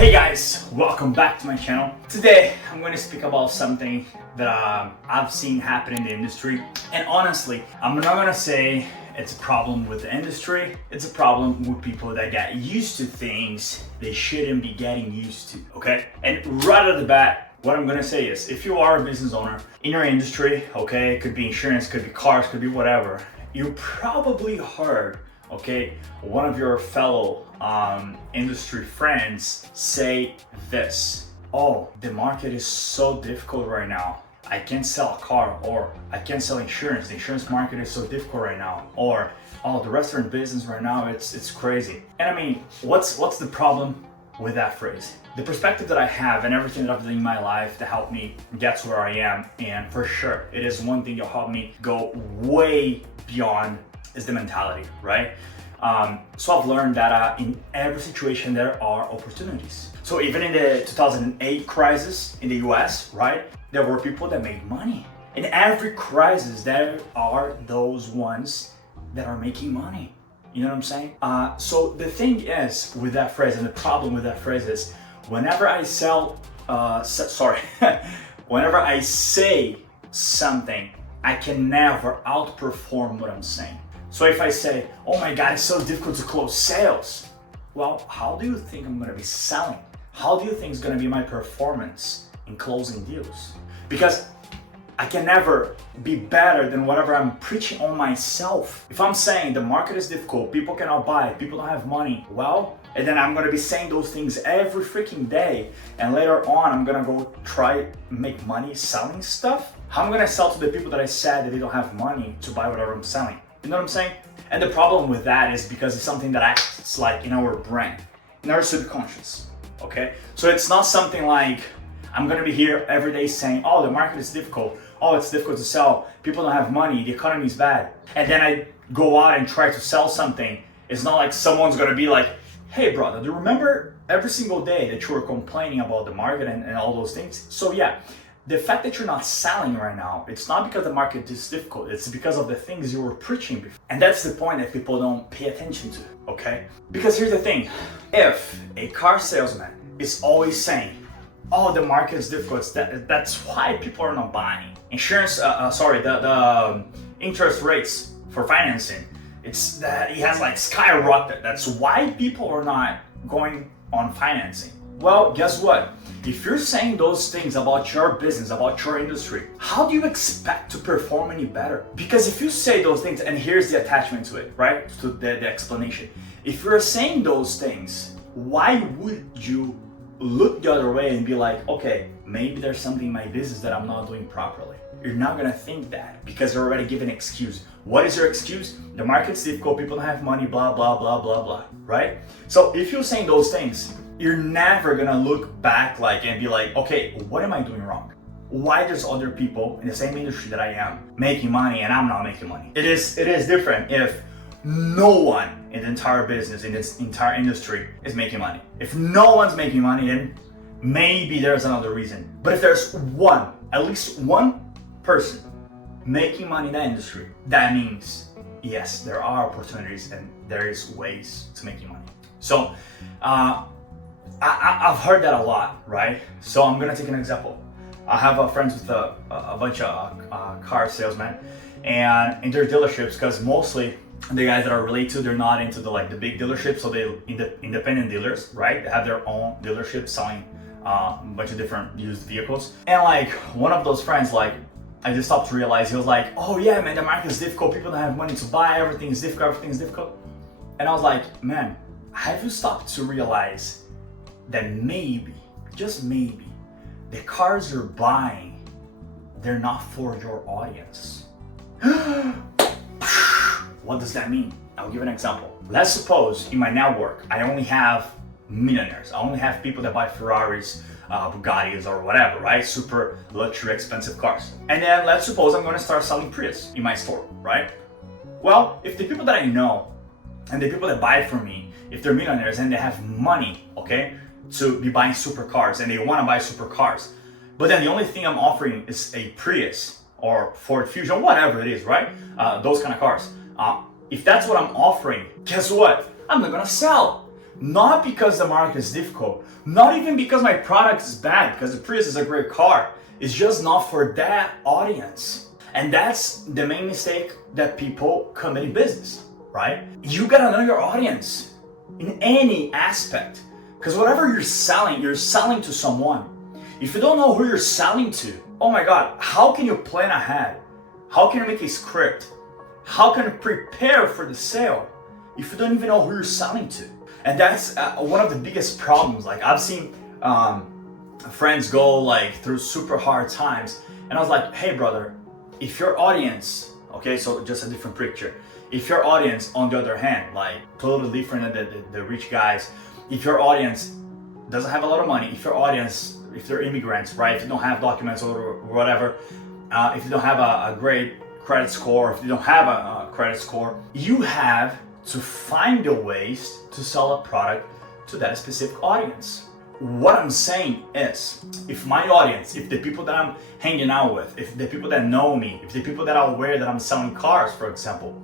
Hey guys, welcome back to my channel. Today I'm going to speak about something that I've seen happen in the industry, and honestly I'm not going to say it's a problem with the industry. It's a problem with people that get used to things they shouldn't be getting used to, okay? And right out of the bat, what I'm going to say is, if you are a business owner in your industry, okay, it could be insurance, could be cars, could be whatever, you probably heard, okay, one of your fellow industry friends say this: oh, the market is so difficult right now, I can't sell a car, or I can't sell insurance, the insurance market is so difficult right now, or oh, the restaurant business right now, it's crazy. And I mean, what's the problem with that phrase? The perspective that I have and everything that I've done in my life to help me get to where I am, and for sure it is one thing that'll help me go way beyond, is the mentality, right? So I've learned that in every situation there are opportunities. So even in the 2008 crisis in the US, right, there were people that made money. In every crisis there are those ones that are making money. You know what I'm saying? So the thing is with that phrase, and the problem with that phrase is, whenever I whenever I say something, I can never outperform what I'm saying. So if I say, oh my God, it's so difficult to close sales, well, how do you think I'm gonna be selling? How do you think is gonna be my performance in closing deals? Because I can never be better than whatever I'm preaching on myself. If I'm saying the market is difficult, people cannot buy, people don't have money, well, and then I'm gonna be saying those things every freaking day, and later on I'm gonna go try make money selling stuff. How am I gonna sell to the people that I said that they don't have money to buy whatever I'm selling? You know what I'm saying? And the problem with that is because it's something that acts like in our brain, in our subconscious, okay? So it's not something like I'm gonna be here every day saying, oh, the market is difficult, oh, it's difficult to sell, people don't have money, the economy is bad. And then I go out and try to sell something. It's not like someone's gonna be like, hey brother, do you remember every single day that you were complaining about the market and all those things? So yeah, the fact that you're not selling right now, it's not because the market is difficult, it's because of the things you were preaching before. And that's the point that people don't pay attention to, okay? Because here's the thing, if a car salesman is always saying, oh, the market is difficult, that's why people are not buying. Insurance, the interest rates for financing, it's that it has like skyrocketed, that's why people are not going on financing. Well, guess what? If you're saying those things about your business, about your industry, how do you expect to perform any better? Because if you say those things, and here's the attachment to it, right? To the explanation. If you're saying those things, why would you look the other way and be like, okay, maybe there's something in my business that I'm not doing properly? You're not gonna think that because you're already given an excuse. What is your excuse? The market's difficult, people don't have money, blah, blah, blah, blah, blah, right? So if you're saying those things, you're never gonna look back and be like, okay, what am I doing wrong? Why there's other people in the same industry that I am making money and I'm not making money? It is different if no one in the entire business, in this entire industry is making money. If no one's making money, then maybe there's another reason. But if there's at least one person making money in that industry, that means, yes, there are opportunities and there is ways to making money. So, I've heard that a lot, right? So I'm gonna take an example. I have friends with a bunch of car salesmen, and in their dealerships, because mostly the guys that are related to, they're not into the big dealerships, so they're independent dealers, right? They have their own dealerships selling a bunch of different used vehicles. And one of those friends, I just stopped to realize, he was like, oh yeah, man, the market is difficult, people don't have money to buy, everything is difficult. And I was like, man, have you stopped to realize that maybe, just maybe, the cars you're buying, they're not for your audience? What does that mean? I'll give an example. Let's suppose in my network, I only have millionaires. I only have people that buy Ferraris, Bugattis, or whatever, right? Super luxury, expensive cars. And then let's suppose I'm gonna start selling Prius in my store, right? Well, if the people that I know and the people that buy from me, if they're millionaires and they have money, okay, to be buying supercars and they want to buy supercars, but then the only thing I'm offering is a Prius or Ford Fusion, whatever it is, right? Those kind of cars. If that's what I'm offering, guess what? I'm not gonna sell. Not because the market is difficult, not even because my product is bad, because the Prius is a great car. It's just not for that audience. And that's the main mistake that people commit in business, right? You gotta know your audience in any aspect. Because whatever you're selling to someone. If you don't know who you're selling to, oh my God, how can you plan ahead? How can you make a script? How can you prepare for the sale if you don't even know who you're selling to? And that's one of the biggest problems. Like I've seen friends go like through super hard times, and I was like, hey brother, if your audience, okay, so just a different picture. If your audience, on the other hand, like totally different than the rich guys, if your audience doesn't have a lot of money, if your audience, if they're immigrants, right, if you don't have documents or whatever, if you don't have a great credit score, if you don't have a credit score, you have to find the ways to sell a product to that specific audience. What I'm saying is, if my audience, if the people that I'm hanging out with, if the people that know me, if the people that are aware that I'm selling cars, for example,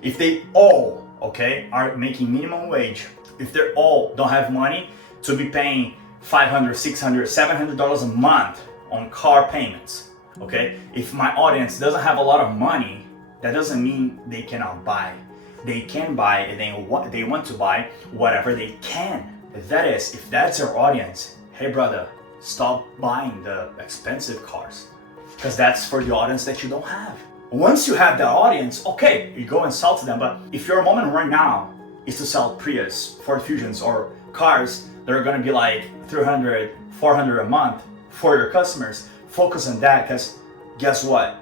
if they all, okay, are making minimum wage, if they all don't have money to be paying $500, $600, $700 a month on car payments, okay, if my audience doesn't have a lot of money, that doesn't mean they cannot buy. They can buy and they want to buy whatever they can. That is, if that's your audience, hey brother, stop buying the expensive cars, because that's for the audience that you don't have. Once you have that audience, okay, you go and sell to them. But if your moment right now is to sell Prius, Ford Fusions, or cars that are gonna be like $300, $400 a month for your customers, focus on that, because guess what?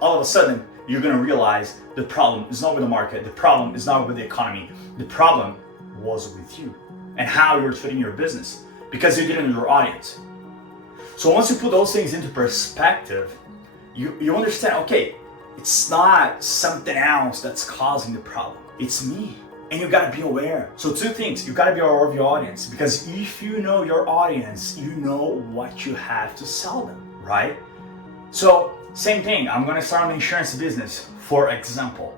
All of a sudden, you're gonna realize the problem is not with the market, the problem is not with the economy, the problem was with you and how you're treating your business, because you didn't know your audience. So once you put those things into perspective, you understand, okay, it's not something else that's causing the problem, it's me. And you gotta be aware. So two things, you gotta be aware of your audience, because if you know your audience, you know what you have to sell them, right? So same thing, I'm gonna start an insurance business, for example.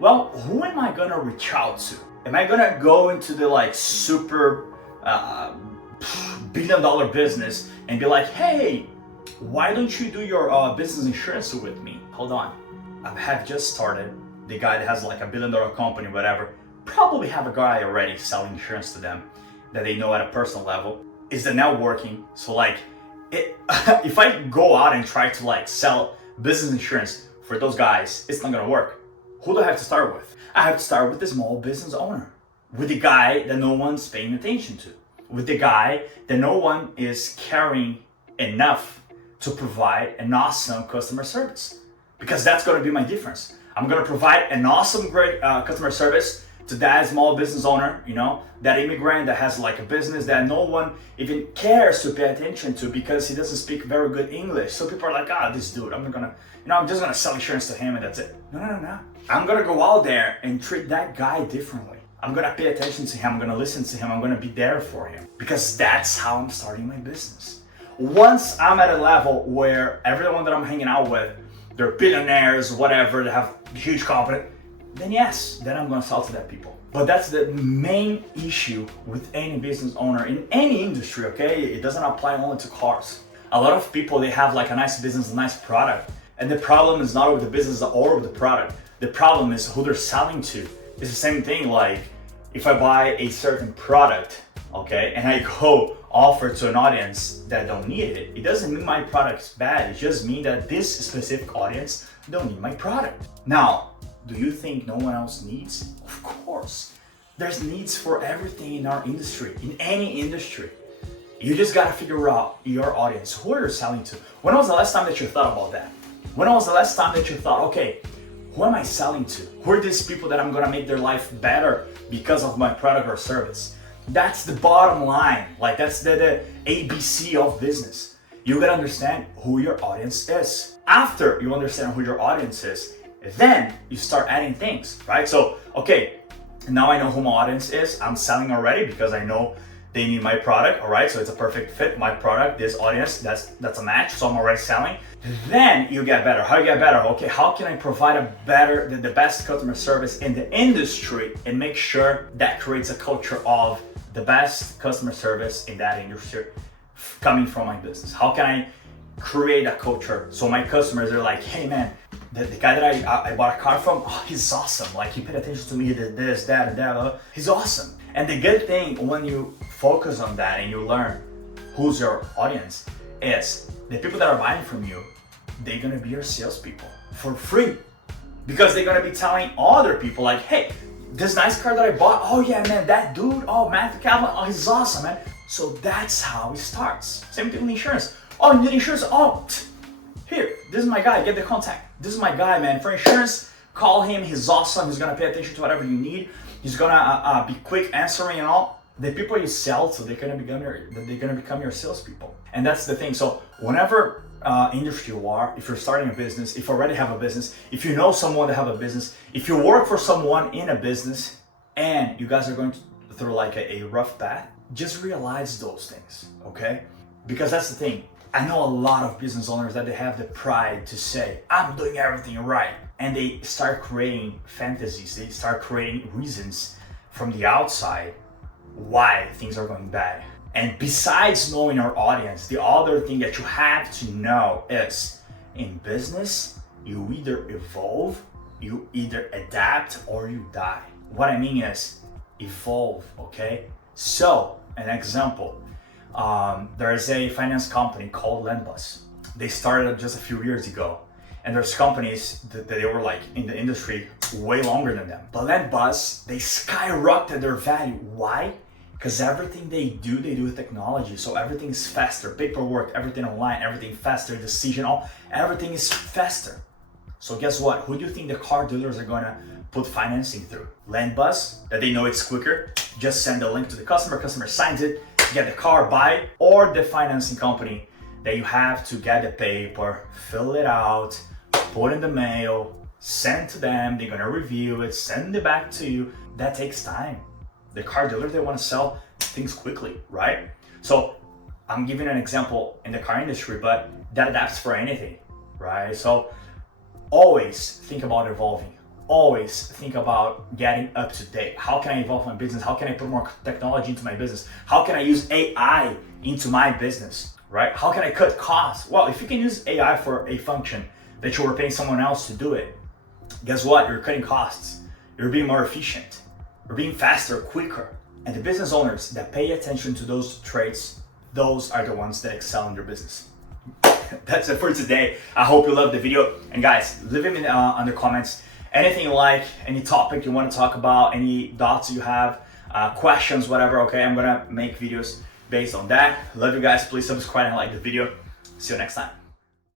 Well, who am I gonna reach out to? Am I gonna go into the like super billion-dollar business and be like, hey, why don't you do your business insurance with me? Hold on, I have just started. The guy that has like a billion-dollar company, whatever, probably have a guy already selling insurance to them that they know at a personal level. Is the networking? So like, if I go out and try to like sell business insurance for those guys, it's not gonna work. Who do I have to start with? I have to start with the small business owner, with the guy that no one's paying attention to, with the guy that no one is caring enough to provide an awesome customer service, because that's gonna be my difference. I'm gonna provide an awesome, great customer service to that small business owner, you know, that immigrant that has like a business that no one even cares to pay attention to because he doesn't speak very good English. So people are like, this dude, I'm just gonna sell insurance to him and that's it. No. I'm gonna go out there and treat that guy differently. I'm gonna pay attention to him, I'm gonna listen to him, I'm gonna be there for him, because that's how I'm starting my business. Once I'm at a level where everyone that I'm hanging out with, they're billionaires, whatever, they have huge company, then yes, then I'm gonna sell to that people. But that's the main issue with any business owner in any industry, okay? It doesn't apply only to cars. A lot of people, they have like a nice business, a nice product, and the problem is not with the business or with the product. The problem is who they're selling to. It's the same thing, like if I buy a certain product, okay, and I go offer to an audience that don't need it, it doesn't mean my product's bad. It just means that this specific audience don't need my product. Now, do you think no one else needs? Of course. There's needs for everything in our industry, in any industry. You just gotta figure out your audience, who you're selling to. When was the last time that you thought about that? When was the last time that you thought, okay, who am I selling to? Who are these people that I'm gonna make their life better because of my product or service? That's the bottom line. Like that's the ABC of business. You gotta understand who your audience is. After you understand who your audience is, then you start adding things, right? So, okay, now I know who my audience is. I'm selling already because I know they need my product, all right? So it's a perfect fit, my product, this audience, that's a match, so I'm already selling. Then you get better. How you get better? Okay, how can I provide the best customer service in the industry and make sure that creates a culture of the best customer service in that industry coming from my business? How can I create a culture so my customers are like, hey man, the guy that I bought a car from, oh, he's awesome. Like he paid attention to me, he did this, that, and that. He's awesome. And the good thing when you focus on that and you learn who's your audience is the people that are buying from you, they're gonna be your salespeople for free. Because they're gonna be telling other people like, hey, this nice car that I bought, oh yeah man, that dude, oh Matthew Calvin, oh he's awesome man. So that's how it starts. Same thing with insurance. Oh, you need insurance? Oh, here, this is my guy, get the contact. This is my guy, man. For insurance, call him, he's awesome, he's gonna pay attention to whatever you need. He's gonna be quick answering and all. The people you sell to, they're gonna become your salespeople. And that's the thing. So whenever industry you are, if you're starting a business, if you already have a business, if you know someone that have a business, if you work for someone in a business and you guys are going through like a rough path, just realize those things, okay? Because that's the thing. I know a lot of business owners that they have the pride to say, I'm doing everything right. And they start creating fantasies, they start creating reasons from the outside why things are going bad. And besides knowing our audience, the other thing that you have to know is in business, you either evolve, you either adapt, or you die. What I mean is evolve, okay? So, an example, there's a finance company called Lendbus. They started just a few years ago. And there's companies that they were like in the industry way longer than them. But Lendbus, they skyrocketed their value. Why? Because everything they do with technology. So everything is faster, paperwork, everything online, everything faster, decision, everything is faster. So guess what? Who do you think the car dealers are gonna put financing through? Lendbus, that they know it's quicker. Just send the link to the customer signs it, get the car, buy it, or the financing company that you have to get the paper, fill it out, put in the mail, send to them, they're gonna review it, send it back to you. That takes time. The car dealers, they wanna sell things quickly, right? So I'm giving an example in the car industry, but that adapts for anything, right? So always think about evolving. Always think about getting up to date. How can I evolve my business? How can I put more technology into my business? How can I use AI into my business, right? How can I cut costs? Well, if you can use AI for a function that you were paying someone else to do it, guess what? You're cutting costs. You're being more efficient. You're being faster, quicker. And the business owners that pay attention to those traits, those are the ones that excel in their business. That's it for today. I hope you loved the video. And guys, leave them in the comments. Anything you like, any topic you want to talk about, any thoughts you have, questions, whatever, okay? I'm gonna make videos based on that. Love you guys. Please subscribe and like the video. See you next time.